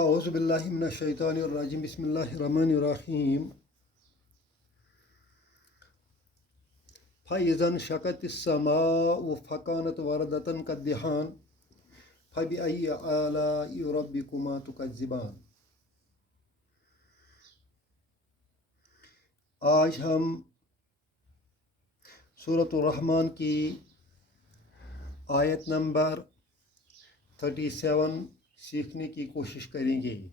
اعوذ باللہ من الشیطان الرجیم بسم اللہ الرحمن الرحیم فَإِذَا انشَقَّتِ السَّمَاءُ فَكَانَتْ وَرْدَةً كَالدِّهَانِ فَبِأَيِّ آلَاءِ رَبِّكُمَا تُكَذِّبَانِ۔ آج ہم سورۃ الرحمن کی آیت نمبر 37 سیکھنے کی کوشش کریں گے۔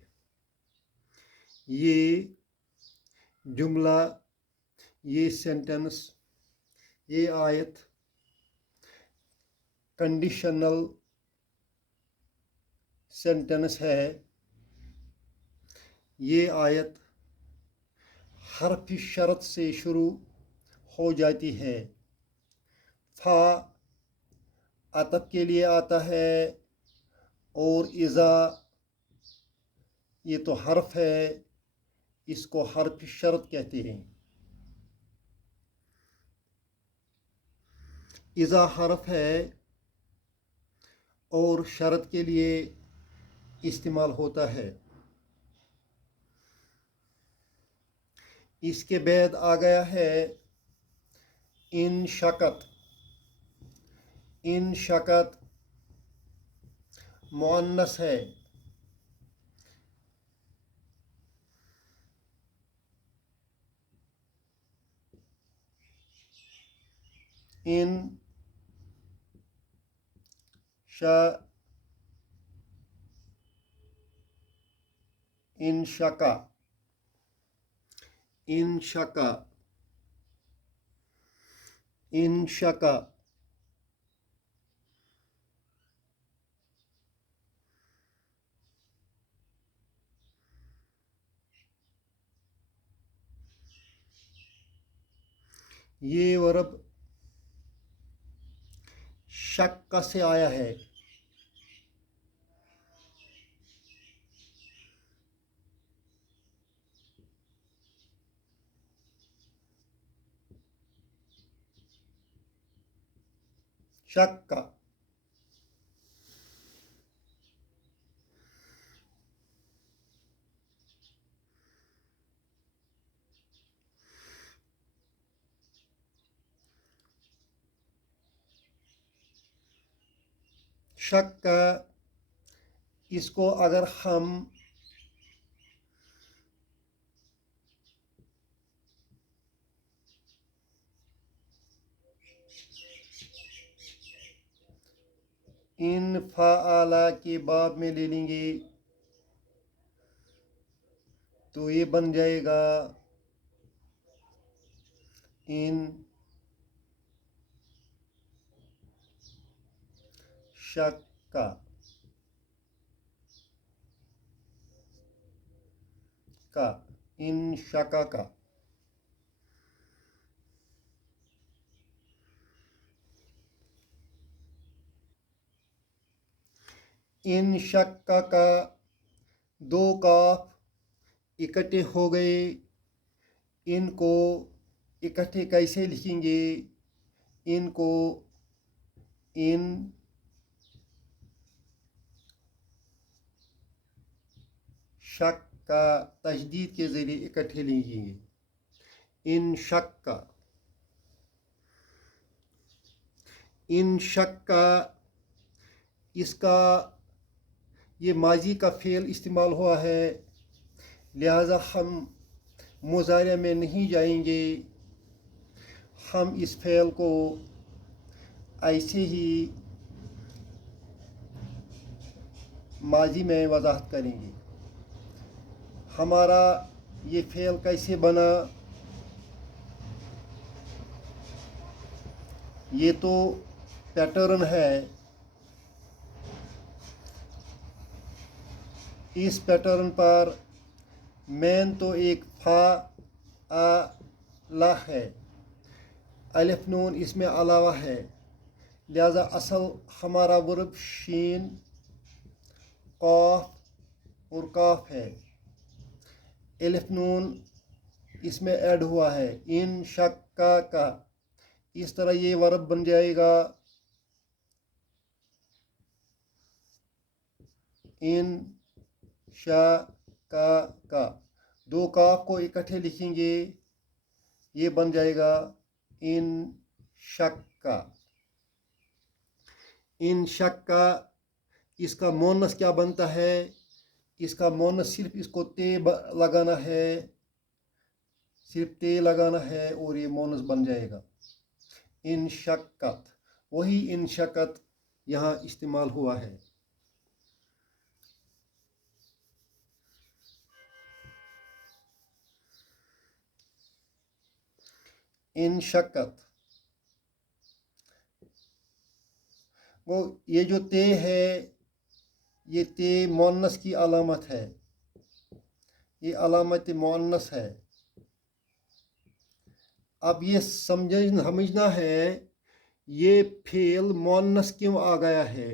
یہ جملہ، یہ سینٹنس، یہ آیت کنڈیشنل سینٹنس ہے۔ یہ آیت حرف شرط سے شروع ہو جاتی ہے۔ فا عطف کے لیے آتا ہے اور اذا یہ تو حرف ہے، اس کو حرف شرط کہتے ہیں۔ اذا حرف ہے اور شرط کے لیے استعمال ہوتا ہے۔ اس کے بعد آ گیا ہے انشقت۔ انشقت مؤنث ہے۔ انشقا انشقا انشقا یہ ورب شق سے آیا ہے۔ شق کا شق کا اس کو اگر ہم انفعل کے باب میں لے لیں گے تو یہ بن جائے گا ان شقا کا انشقا کا انشقا کا دو کاف اکٹھے ہو گئے۔ ان کو اکٹھے کیسے لکھیں گے؟ ان کو ان شق کا تشدید کے ذریعے اکٹھے لکھیں گے۔ ان شق کا ان شق کا اس کا یہ ماضی کا فعل استعمال ہوا ہے، لہذا ہم مضارع میں نہیں جائیں گے۔ ہم اس فعل کو ایسے ہی ماضی میں وضاحت کریں گے۔ ہمارا یہ فعل کیسے بنا؟ یہ تو پیٹرن ہے۔ اس پیٹرن پر مین تو ایک فا لا ہے، الف نون اس میں علاوہ ہے، لہذا اصل ہمارا ورب شین قاف اور کاف ہے، الف نون اس میں ایڈ ہوا ہے۔ ان شقا کا اس طرح یہ ورب بن جائے گا ان शा का। दो काफ को इकट्ठे लिखेंगे, ये बन जाएगा इन शक्का। इन शक्का, इसका मोनस क्या बनता है? इसका मोनस सिर्फ इसको ते लगाना है, सिर्फ ते लगाना है और ये मोनस बन जाएगा इन शक्कत। वही इन शक्कत यहाँ इस्तेमाल हुआ है। इन शक्कत, वो ये जो ते है, ये ते मोनस की अलामत है, ये अलामत मोनस है। अब ये समझना है ये फेल मोनस क्यों आ गया है।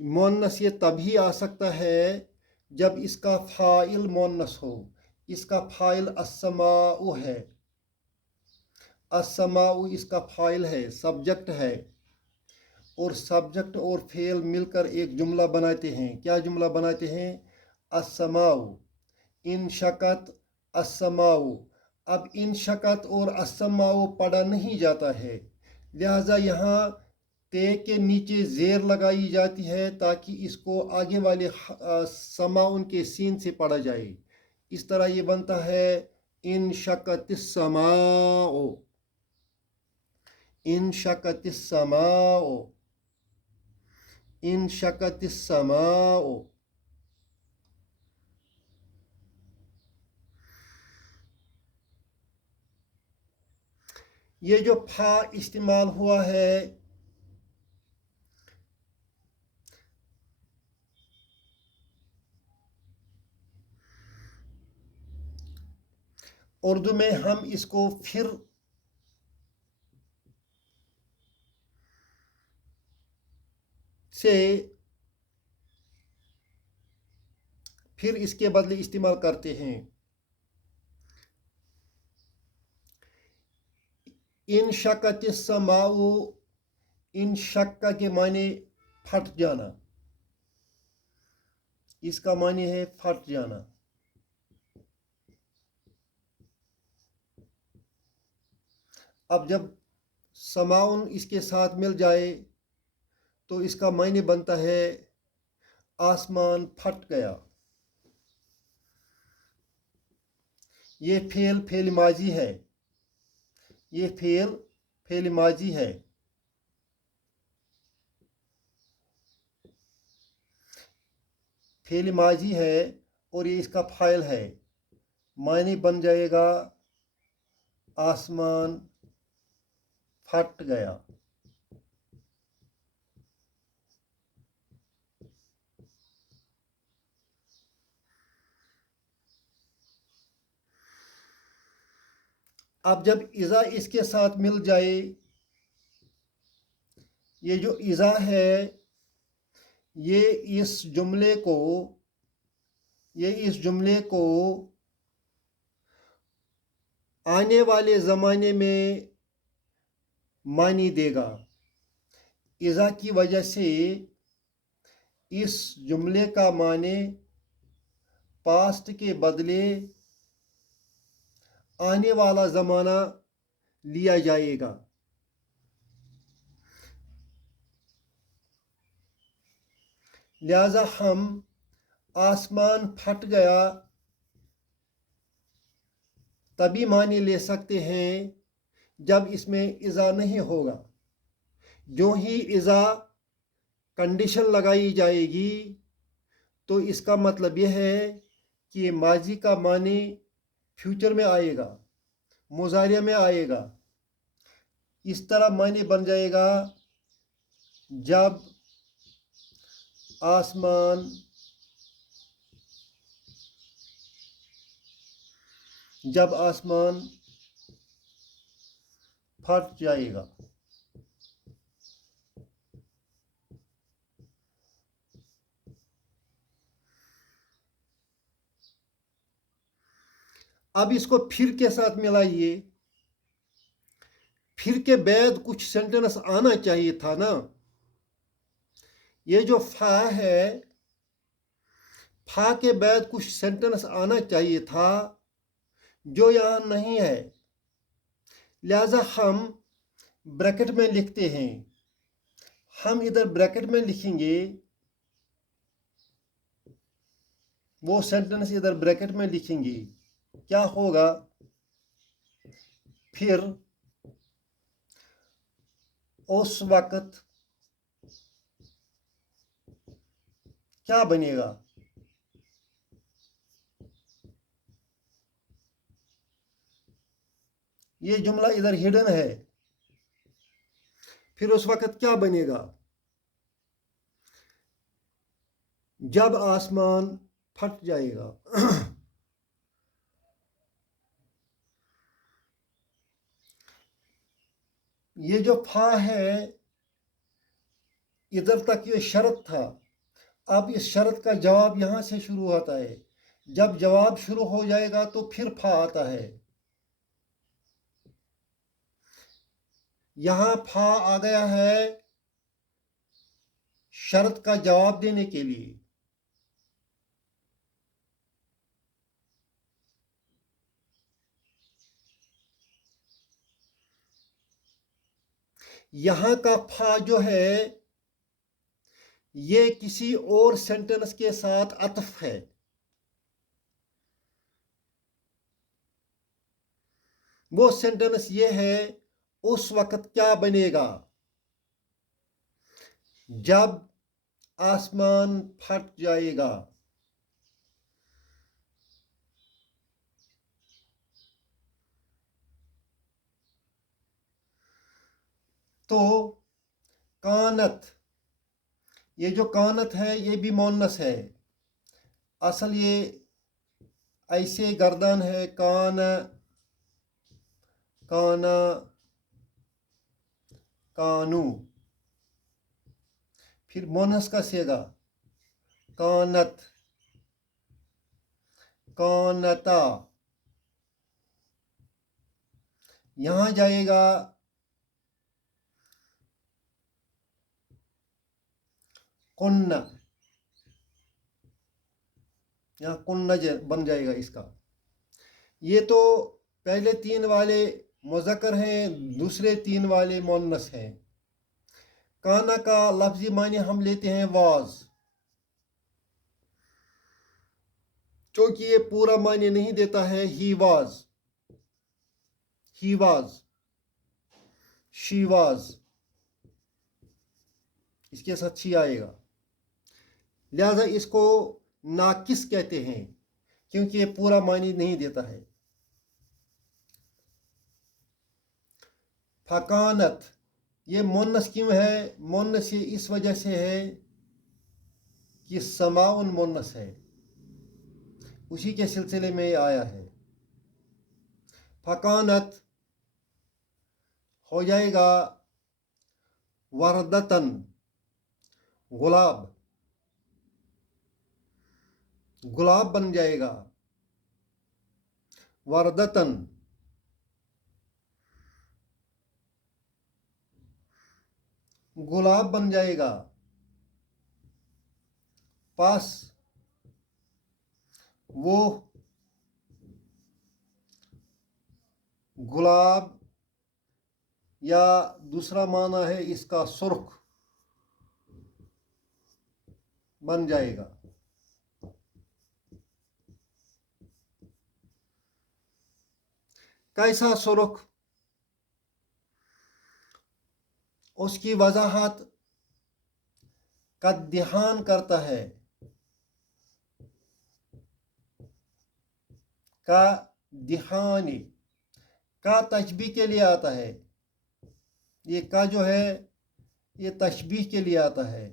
मोनस ये तभी आ सकता है जब इसका फाइल मोनस हो। इसका फाइल अस्समाउ है, अस्समाउ इसका फाइल है, सब्जेक्ट है, और सब्जेक्ट और फेल मिलकर एक जुमला बनाते हैं। क्या जुमला बनाते हैं? अस्समाउ इन शकत अस्समाउ। अब इन शकत और अस्समाउ पढ़ा नहीं जाता है, लिहाजा यहाँ ते के नीचे ज़ेर लगाई जाती है ताकि इसको आगे वाले समाउन के सीन से पढ़ा जाए। इस तरह ये बनता है इन शकतिस समाओ, इन शकतिस समाओ, इन शकतिस समाओ। ये जो फा इस्तेमाल हुआ है, उर्दू में हम इसको फिर इसके बदले इस्तेमाल करते हैं। इन शक्कत समाउ, इन शक्का के माने फट जाना, इसका माने है फट जाना। अब जब समाउन इसके साथ मिल जाए तो इसका माने बनता है आसमान फट गया। ये फेल माजी है, ये फेल माजी है। फेल माजी है और ये इसका फाइल है, माने बन जाएगा आसमान फट गया। अब जब इज़ा इसके साथ मिल जाए, ये जो इज़ा है ये इस जुमले को आने वाले ज़माने में मानी देगा। इज़ा की वजह से इस जुमले का माने पास्ट के बदले आने वाला ज़माना लिया जाएगा। लिहाजा हम आसमान फट गया तभी माने ले सकते हैं जब इसमें इज़ा नहीं होगा। जो ही इज़ा कंडीशन लगाई जाएगी तो इसका मतलब यह है कि ये माजी का माने फ्यूचर में आएगा, मुज़ारिया में आएगा। इस तरह माने बन जाएगा जब आसमान फट जाएगा। अब इसको फिर के साथ मिलाइए। फिर के बाद कुछ सेंटेंस आना चाहिए था ना। ये जो फा है, फा के बाद कुछ सेंटेंस आना चाहिए था जो यहाँ नहीं है, लिहाजा हम ब्रैकेट में लिखते हैं। हम इधर ब्रैकेट में लिखेंगे, वो सेंटेंस इधर ब्रैकेट में लिखेंगे। क्या होगा फिर? उस वक्त क्या बनेगा? ये जुमला इधर हिडन है। फिर उस वक्त क्या बनेगा? जब आसमान फट जाएगा। ये जो फा है, इधर तक ये शर्त था। अब इस शर्त का जवाब यहाँ से शुरू होता है। जब जवाब शुरू हो जाएगा तो फिर फा आता है। यहाँ फा आ गया है शर्त का जवाब देने के लिए। यहाँ का फा जो है ये किसी और सेंटेंस के साथ अतफ है। वो सेंटेंस ये है, उस वक्त क्या बनेगा जब आसमान फट जाएगा। तो कानत, ये जो कानत है ये भी मोनस है। असल ये ऐसे गर्दन है, कान, काना, कानू। फिर मोनस का सेगा कानत, कानता। यहाँ जाएगा कुन्ना, यहाँ कुन्ना बन जाएगा इसका। ये तो पहले तीन वाले मुज़क्कर हैं, दूसरे तीन वाले मुअन्नस हैं। काना का लफ्जी माने हम लेते हैं वाज, क्योंकि ये पूरा माने नहीं देता है। ही वाज, शी वाज, इसके साथ शी आएगा। लिहाजा इसको नाकिस कहते हैं, क्योंकि ये पूरा मानी नहीं देता है। फकानत, ये मुन्नस क्यों है? मुन्नस ये इस वजह से है कि समाउन मुन्नस है, उसी के सिलसिले में आया है। फकानत हो जाएगा वरदतन, गुलाब, गुलाब बन जाएगा। वरदतन, गुलाब बन जाएगा। पास वो गुलाब, या दूसरा माना है इसका सुर्ख, बन जाएगा। कैसा सुर्ख? उसकी वजाहत का ध्यान करता है, का दिहानी, का तशबीह के लिए आता है। ये का जो है ये तशबीह के लिए आता है।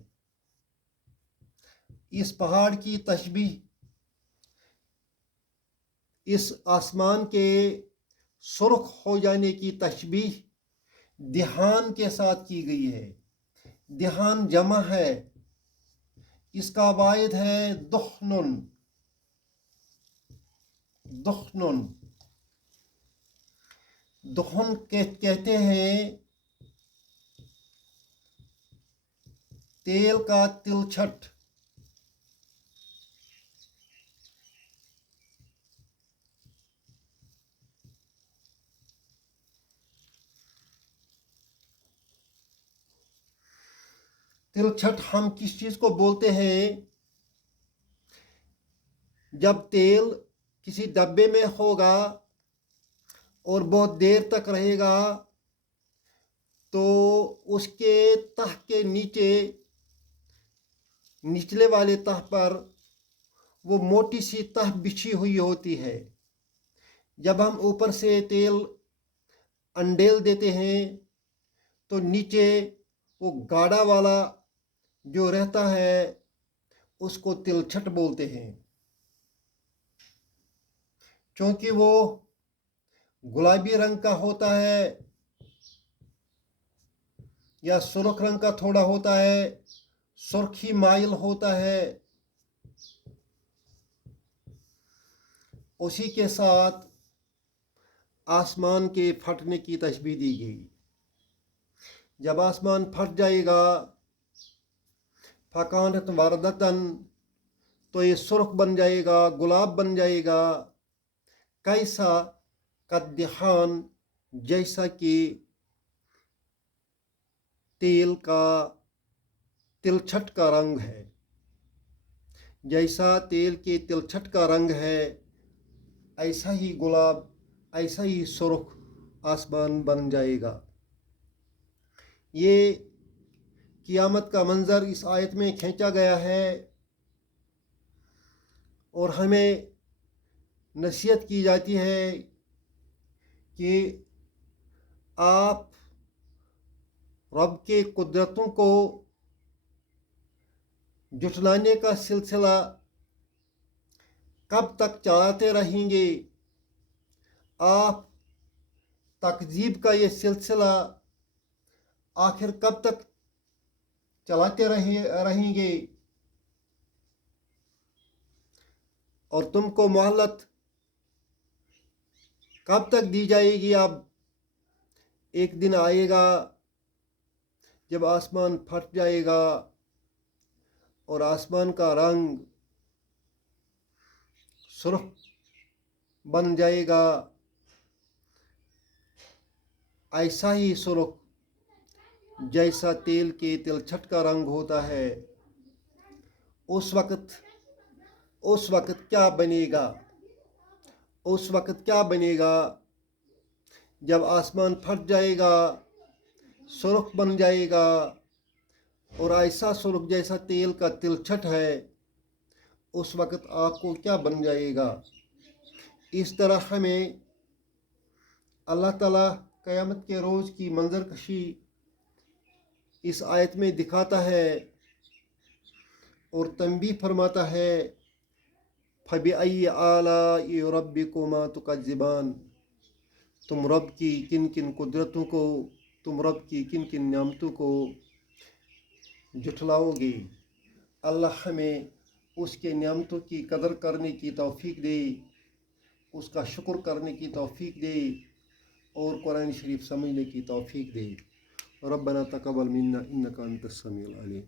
इस पहाड़ की तशबीह इस आसमान के सुर्ख हो जाने की तशबीह दिहान के साथ की गई है। दिहान जमा है, इसका वाहिद है दुखनुन। दुखनुन, दुखन कहते हैं तेल का तिलछट। तिलछट हम किस चीज़ को बोलते हैं? जब तेल किसी डब्बे में होगा और बहुत देर तक रहेगा तो उसके तह के नीचे, निचले वाले तह पर वो मोटी सी तह बिछी हुई होती है। जब हम ऊपर से तेल अंडेल देते हैं तो नीचे वो गाढ़ा वाला जो रहता है उसको तिलछट बोलते हैं, क्योंकि वो गुलाबी रंग का होता है या सुर्ख रंग का थोड़ा होता है, सुर्खी माइल होता है। उसी के साथ आसमान के फटने की तशबीह दी गई। जब आसमान फट जाएगा फ़कानत वरदतन, तो ये सुर्ख बन जाएगा, गुलाब बन जाएगा। कैसा कद्दिहान, जैसा कि तेल का तिलछट का रंग है। जैसा तेल के तिलछट का रंग है ऐसा ही गुलाब, ऐसा ही सुर्ख आसमान बन जाएगा। ये क़ियामत का मंज़र इस आयत में खींचा गया है और हमें नसीहत की जाती है कि आप रब के कुदरतों को जुटलाने का सिलसिला कब तक चलाते रहेंगे? आप तकज़ीब का ये सिलसिला आखिर कब तक चलाते रहेंगे? और तुमको मोहलत कब तक दी जाएगी? अब एक दिन आएगा जब आसमान फट जाएगा और आसमान का रंग सुर्ख बन जाएगा। ऐसा ही सुर्ख जैसा तेल के तिलछट का रंग होता है। उस वक़्त क्या बनेगा? उस वक़्त क्या बनेगा जब आसमान फट जाएगा, सुर्ख बन जाएगा और ऐसा सुर्ख जैसा तेल का तिलछट है, उस वक़्त आपको क्या बन जाएगा? इस तरह हमें अल्लाह ताला क़यामत के रोज़ की मंजरकशी इस आयत में दिखाता है और तंबीह फरमाता है, फ़बिअय्यि आलाइ रब्बिकुमा तुकज़्ज़िबान, तुम रब की किन किन कुदरतों को, तुम रब की किन किन नेमतों को जुटलाओगे। अल्लाह हमें उसके नेमतों की कदर करने की तौफीक दे, उसका शुक्र करने की तौफीक दे और कुरान शरीफ समझने की तौफीक दे। रब्बना तक़ब्बल मिन्ना इन्नका अंतस समीउल अलीम।